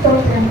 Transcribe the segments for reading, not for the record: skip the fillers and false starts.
ஸ்தோத்திரம்.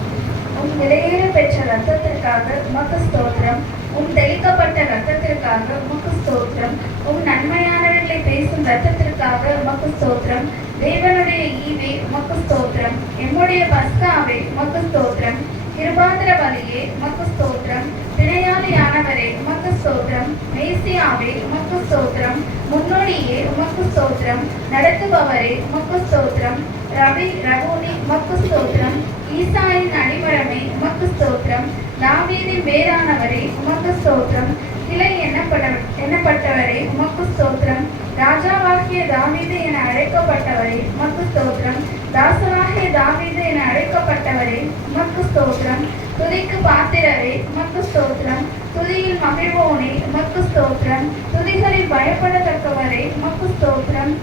உம் விலையேற பெற்ற ரத்தத்திற்காக உமக்கு ஸ்தோத்திரம். உம் தெளிக்கப்பட்ட ரத்தத்திற்காக உமக்கு ஸ்தோத்திரம். உம் நன்மையானவர்களை பேசும் ரத்தத்திற்காக உமக்கு ஸ்தோத்திரம். தேவனுடைய ஈவே உமக்கு ஸ்தோத்திரம். எம்முடைய பஸ்காவே உமக்கு ஸ்தோத்திரம். கிருபாந்திர பலியே உமக்கு ஸ்தோத்திரம். பிணையாளியானவரே உமக்கு ஸ்தோத்திரம். மேசியாவே உமக்கு ஸ்தோத்திரம். முன்னோடியே உமக்கு ஸ்தோத்திரம். நடத்துபவரே உமக்கு ஸ்தோத்திரம். ரபூனி உமக்கு ஸ்தோத்திரம். ஈசாயின் அடிமரமே உமக்கு ஸ்தோத்திரம். தாவீதின் வேறானவரே உமக்கு ஸ்தோத்திரம். கிளை எண்ணப்பட்டவரே உமக்கு ஸ்தோத்திரம். ராஜாவாகிய தாவீது என அழைக்கப்பட்டவரே உமக்கு ஸ்தோத்திரம். தாசனாகிய தாவீது என அழைக்கப்பட்டவரே உமக்கு ஸ்தோத்திரம். துதிக்கு பாத்திரரே உமக்கு ஸ்தோத்திரம். துதியில் மகிழ்வோனே உமக்கு ஸ்தோத்திரம். துதிகளில் பயப்படத்தக்கவரே உமக்கு ஸ்தோத்திரம்.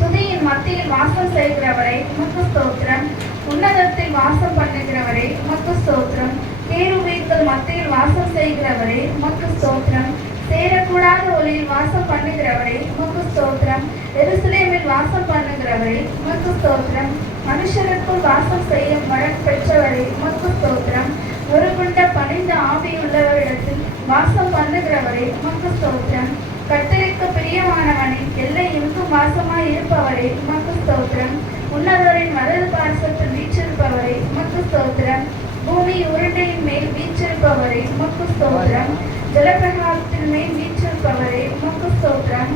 துதியின் மத்தியில் வாசம் செய்கிறவரே உமக்கு ஸ்தோத்திரம். உன்னதத்தில் வாசம் பண்ணுகிறவரே உமக்கு ஸ்தோத்திரம். கேருபீன்கள் மத்தியில் வாசம் செய்கிறவரே உமக்கு ஸ்தோத்திரம். சேரக்கூடாத ஒளியில் வாசம் பண்ணுகிறவரே உமக்கு ஸ்தோத்திரம். எருசலேமில் வாசம் பண்ணுகிறவரே உமக்கு ஸ்தோத்திரம். மனுஷருக்குள் வாசம் செய்யும் வரம் பெற்றவரே உமக்கு ஸ்தோத்திரம். ஒருகுண்ட பணிந்த ஆவியுள்ளவரிடத்தில் வாசம் பண்ணுகிறவரே உமக்கு ஸ்தோத்திரம். கர்த்தருக்கு பிரியமானவனே எல்லை எங்கும் வாசமாய் இருப்பவரே உமக்கு ஸ்தோத்திரம். உன்னதரின் வலது பார்சத்தில் வீற்றிருப்பவரே உமக்கு ஸ்தோத்திரம். பூமி உருண்டையின் மேல் வீற்றிருப்பவரே உமக்கு ஸ்தோத்திரம். ஜலப்பிரகாரத்தின் மேல் வீற்றிருப்பவரே உமக்கு ஸ்தோத்திரம்.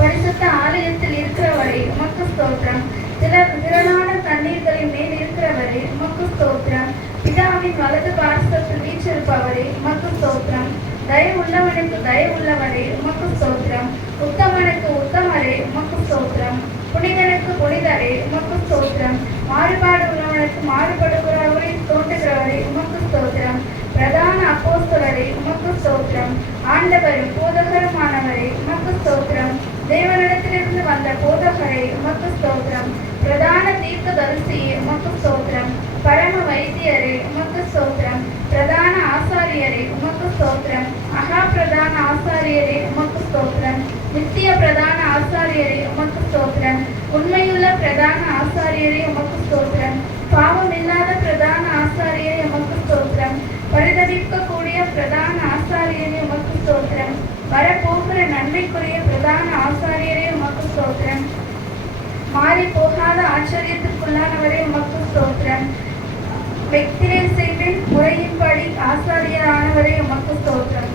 பரிசுத்த ஆலயத்தில் இருக்கிறவரே உமக்கு ஸ்தோத்திரம். திரளான தண்ணீர்களின் மேல் இருக்கிறவரே உமக்கு ஸ்தோத்திரம். பிதாவின் வலது பார்சத்தில் வீற்றிருப்பவரே உமக்கு ஸ்தோத்திரம். தயவுள்ளவனுக்கு தயவுள்ளவரே உமக்கு ஸ்தோத்திரம். உத்தமனுக்கு உத்தமரே உமக்கு ஸ்தோத்திரம். புனிதனுக்கு புனிதரே உமக்கு ஸ்தோத்திரம். மாறுபாடு உள்ளவனுக்கு மாறுபடுகிறவரை தோன்றுகிறவரே உமக்கு ஸ்தோத்திரம். பிரதான அப்போஸ்தலரே உமக்கு ஸ்தோத்திரம். ஆண்டவரும் போதகருமானவரே உமக்கு ஸ்தோத்திரம். தேவனிடத்திலிருந்து வந்த போதகரே உமக்கு ஸ்தோத்திரம். பிரதான தீர்க்கதரிசியே உமக்கு ஸ்தோத்திரம். பரம வைத்தியரே உமக்கு ஸ்தோத்திரம். பிரதான ஆசாரியரே உமக்கு ஸ்தோத்திரம். மகா பிரதான ஆசாரியரே உமக்கு ஸ்தோத்திரம். நித்திய பிரதான ஆசாரியரே உமக்கு ஸ்தோத்திரம். உண்மையுள்ள பிரதான ஆசாரியரே உமக்கு ஸ்தோத்திரம். பாவமில்லாத பிரதான ஆசாரியரே உமக்கு ஸ்தோத்திரம். பரிதவிக்கக்கூடிய பிரதான ஆசாரியரே உமக்கு ஸ்தோத்திரம். வரப்போகிற நன்மைக்குரிய பிரதான ஆசாரியரே உமக்கு ஸ்தோத்திரம். மாறி போகாத ஆச்சரியத்துக்குள்ளானவரே உமக்கு ஸ்தோத்திரம். வெக்திரே செய்வின் முறையின்படி ஆசாரியரானவரே உமக்கு ஸ்தோத்திரம்.